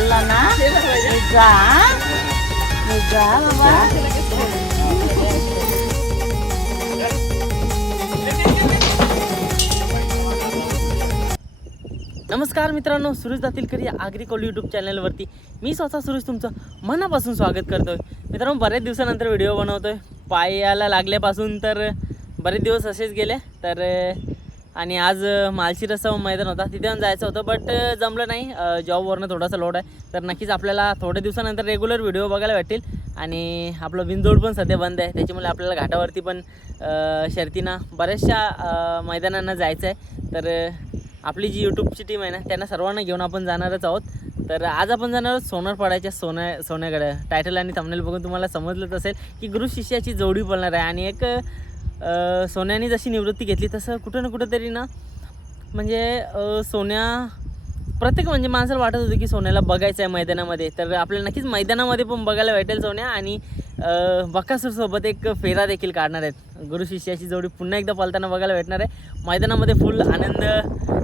ना? जा जा बाबा. नमस्कार मित्रांनो सुरेश दातीलकर या आग्रिकोल यूट्यूब चॅनलवरती. मी स्वतः सुरेश तुमचं मनापासून स्वागत करतोय. मित्रांनो बरेच दिवसानंतर व्हिडिओ बनवतोय. पायाला लागल्यापासून तर बरेच दिवस असेच गेले तर आणि आज मालशिरसचा मैदान होता. तिथे पण जायचं होतं बट जमलं नाही. जॉबवरनं थोडासा लोड आहे. तर नक्कीच आपल्याला थोड्या दिवसानंतर रेग्युलर व्हिडिओ बघायला भेटतील. आणि आपलं बिनजोड पण सध्या बंद आहे. त्याच्यामुळे आपल्याला घाटावरती पण शर्तीनं शर्तींना बऱ्याचशा मैदानांना जायचं आहे तर आपली जी यूट्यूबची टीम आहे ना त्यांना सर्वांना घेऊन आपण जाणारच आहोत. तर आज आपण जाणार आहोत सोनार पडायच्या सोन्या सोन्याकडे. टायटल आणि थंबनेल बघून तुम्हाला समजलंच असेल की गुरु शिष्याची जोडी बोलणार आहे. आणि एक सोन्याने जशी निवृत्ती घेतली तसं कुठं ना कुठंतरी ना म्हणजे सोन्या प्रत्येक म्हणजे माणसाला वाटत होतं की सोन्याला बघायचं आहे मैदानामध्ये. तर आपल्याला नक्कीच मैदानामध्ये पण बघायला भेटेल सोन्या आणि बकासूरसोबत एक फेरा देखील काढणार आहेत. गुरु शिष्याची जोडी पुन्हा एकदा पलताना बघायला भेटणार आहे. मैदानामध्ये फुल आनंद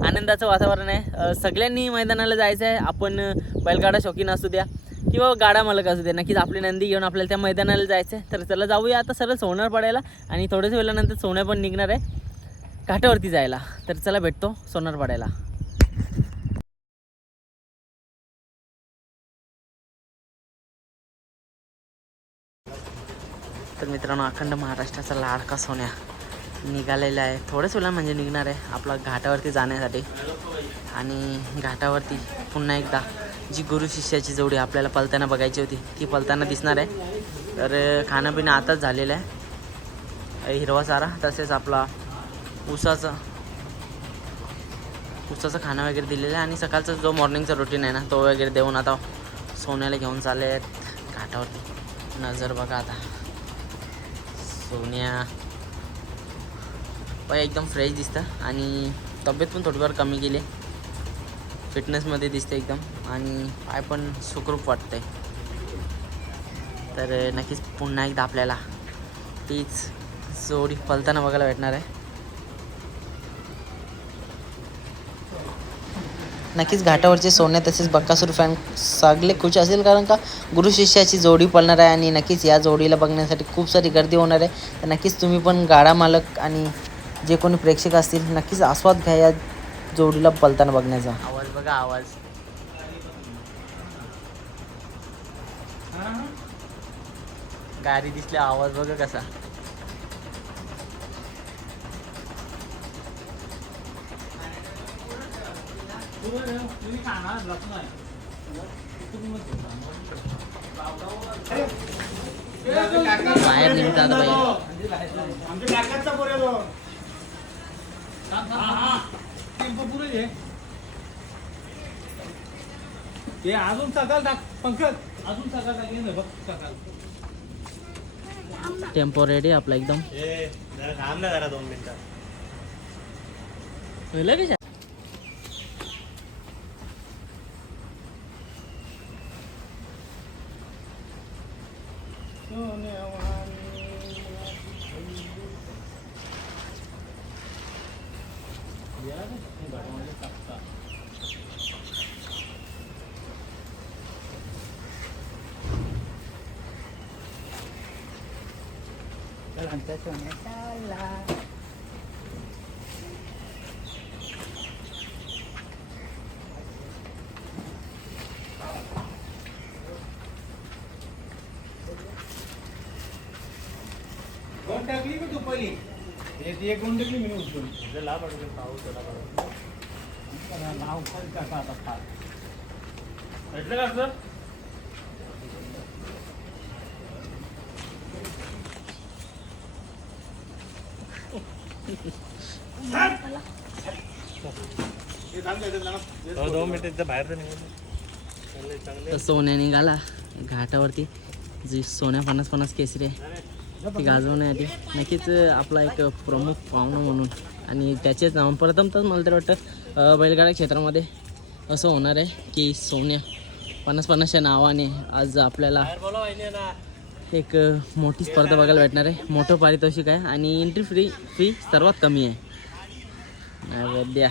आनंदाचं वातावरण आहे. सगळ्यांनी मैदानाला जायचं आहे आपण बैलगाडा शौकीन असू द्या. किंवा गाडा मालक असू दे नक्कीच आपली नंदी घेऊन आपल्याला त्या मैदानाला जायचं आहे तर चला जाऊया आता सरळ सोनार पडायला. आणि थोड्याच वेळानंतर सोन्या पण निघणार आहे घाटावरती जायला. तर चला भेटतो सोनार पडायला. तर मित्रांनो अखंड महाराष्ट्राचा लाडका सोन्या निघालेला आहे. थोड्याच वेळा म्हणजे निघणार आहे आपला घाटावरती जाण्यासाठी. आणि घाटावरती पुन्हा एकदा जी गुरु शिष्याची जोडी आपल्याला पलताना बघायची होती ती पलताना दिसणार आहे. तर खाणं पिणं आताच झालेलं आहे. हिरवा चारा तसेच आपला ऊसाचा ऊसाचं खाणं वगैरे दिलेलं आहे. आणि सकाळचा जो मॉर्निंगचा रुटीन आहे ना तो वगैरे देऊन आता सोन्याला घेऊन चालले आहेत. घाटावरती. नजर बघा आता. सोन्या. पण एकदम फ्रेश दिसतं. आणि तब्येत पण थोडीफार कमी गेली फिटनेसमध्ये दिसते एकदम आणि पाय पण सुखरूप वाटतंय. तर नक्कीच पुन्हा एकदा आपल्याला तीच जोडी पलताना बघायला भेटणार आहे. नक्कीच घाटावरचे सोने तसेच बक्कासूर फॅन सगळे खुश असेल कारण का गुरु शिष्याची जोडी पडणार आहे आणि नक्कीच या जोडीला बघण्यासाठी खूप सारी गर्दी होणार आहे. तर नक्कीच तुम्ही पण गाडा मालक आणि जे कोणी प्रेक्षक असतील नक्कीच आस्वाद घ्या या जोडीला पलताना बघण्याचा. बघा आवाज गाडी दिसल्या आवाज बघा कसा. बाहेर निघतात बाई. ते अजून सकाळ टाक पंकज अजून सकाळ टाकेन ना बघ सकाळ. टेम्पो रेडी आपला एकदम. ए जरा थांब ना जरा दोन मिनिटं. लगेच. दोन टाकली का तू पहिली? एक एक टाकली मी उचलून लाभ अडकल पाऊस त्याला बरोबर नाव पण टाका आता फार. भेटलं का सर दोन मिनिटं बाहेर तर सोन्या निघाला. घाटावरती. जी सोन्या पन्नास पन्नास केसरी आहे ती गाजवण्यासाठी नक्कीच आपला एक प्रमुख पाहुणा म्हणून. आणि त्याचेच नाव प्रथमतच मला तर वाटतं बैलगाडा क्षेत्रामध्ये असं होणार आहे की सोन्या पन्नास पन्नासच्या नावाने आज आपल्याला एक मोठी स्पर्धा बघायला भेटणार आहे. मोठं पारितोषिक आहे आणि एंट्री फ्री फी सर्वात कमी आहे. द्या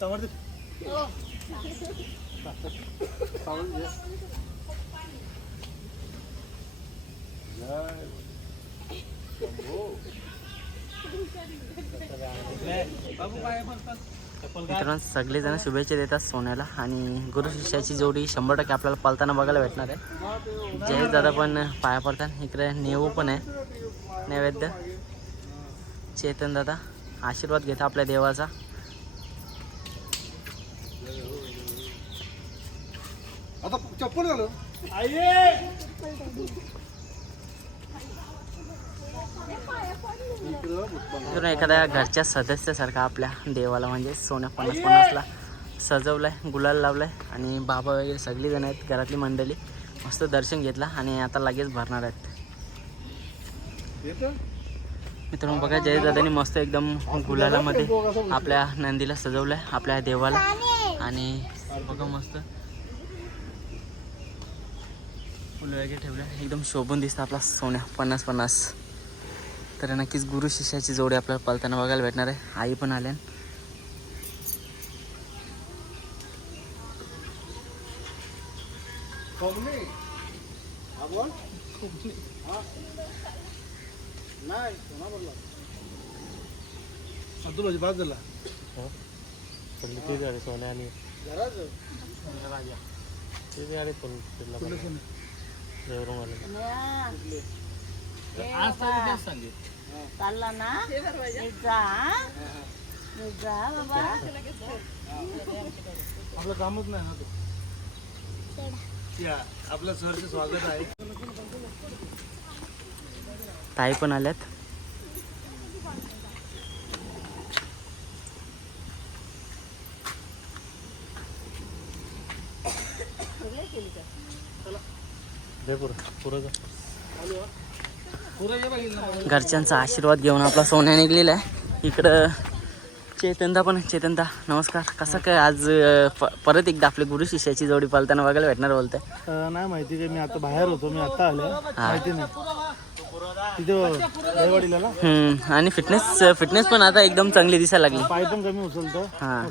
तवर दे. मित्रांनो सगळेजण शुभेच्छा देतात सोन्याला आणि गुरु शिष्याची जोडी शंभर टक्के आपल्याला पळताना बघायला भेटणार आहे. जयेश दादा पण पाया पडतात इकडे नेऊ पण आहे. नैवेद्य. चेतन दादा आशीर्वाद घेता आपल्या देवाचा. आता चप्पल घालू. मित्रांनो एखाद्या घरच्या सदस्यासारखा आपल्या देवाला म्हणजे सोन्या पन्नास पन्नासला सजवलाय गुलाल लावलाय आणि बाबा वगैरे सगळी जण आहेत घरातली मंडळी. मस्त दर्शन घेतलं आणि आता लगेच भरणार आहेत. मित्रांनो बघा जय दादानी मस्त एकदम गुलालामध्ये आपल्या नंदीला सजवलंय आपल्या देवाला. आणि बघा मस्त फुलं वगैरे ठेवलं एकदम शोभून दिसतं आपला सोन्या. पन्नास पन्नास. तर नक्कीच गुरु शिष्याची जोडी आपल्याला पळताना बघायला भेटणार आहे. आई पण आल्या हा चालला ना? जा. जा बाबा. आपलं कामच नाही ना तो. या आपल्या सरचे स्वागत आहे. ताई पण आल्यात पुरं ये बाई घरच्यांचा आशीर्वाद घेऊन आपला सोन्या निघलेला आहे. इकडं चेतनदा पण. चेतनदा नमस्कार. कसं काय आज परत एकदा आपल्या गुरु शिष्याची जोडी पालताना बघायला भेटणार बोलतंय? नाही माहिती काय मी आता बाहेर होतो. मी आता आलो माहिती नाही. आणि फिटनेस फिटनेस पण आता एकदम चांगली दिसायला लागली. पाय पण कमी उचलतो. हा.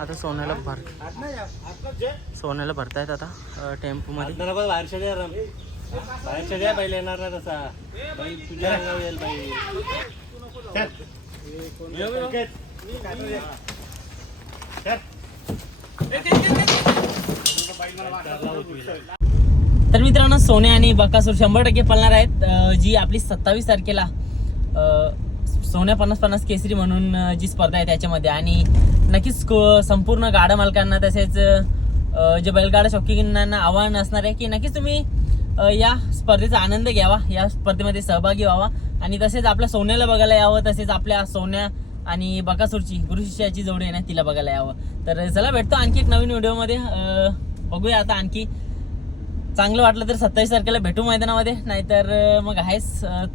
आता सोन्याला भर. सोन्याला भरतायत आता बाहेरच्या द्या पहिले येणार ना तसा. बाई तुझ्या अंगावर येईल बाई. तर मित्रांनो सोने आणि बकासूर शंभर टक्के पळणार आहेत. जी आपली सत्तावीस तारखेला सोन्या पन्नास पन्नास केसरी म्हणून जी स्पर्धा आहे त्याच्यामध्ये. आणि नक्कीच संपूर्ण गाडा मालकांना तसेच जे बैलगाडा शौकीनांना आव्हान असणार आहे की नक्कीच तुम्ही या स्पर्धेचा आनंद घ्यावा या स्पर्धेमध्ये सहभागी व्हावा. आणि तसेच आपल्या सोन्याला बघायला यावं तसेच आपल्या सोन्या आणि बकासूरची गुरुशिष्याची जोडी आहे ना तिला बघायला यावं. तर चला भेटतो आणखी एक नवीन व्हिडिओमध्ये. बघूया आता आणखी चांगलं वाटलं तर सत्तावीस तारखेला भेटू मैदानामध्ये. नाहीतर मग आहेच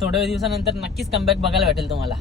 थोड्या दिवसानंतर नक्कीच कमबॅक बघायला भेटेल तुम्हाला.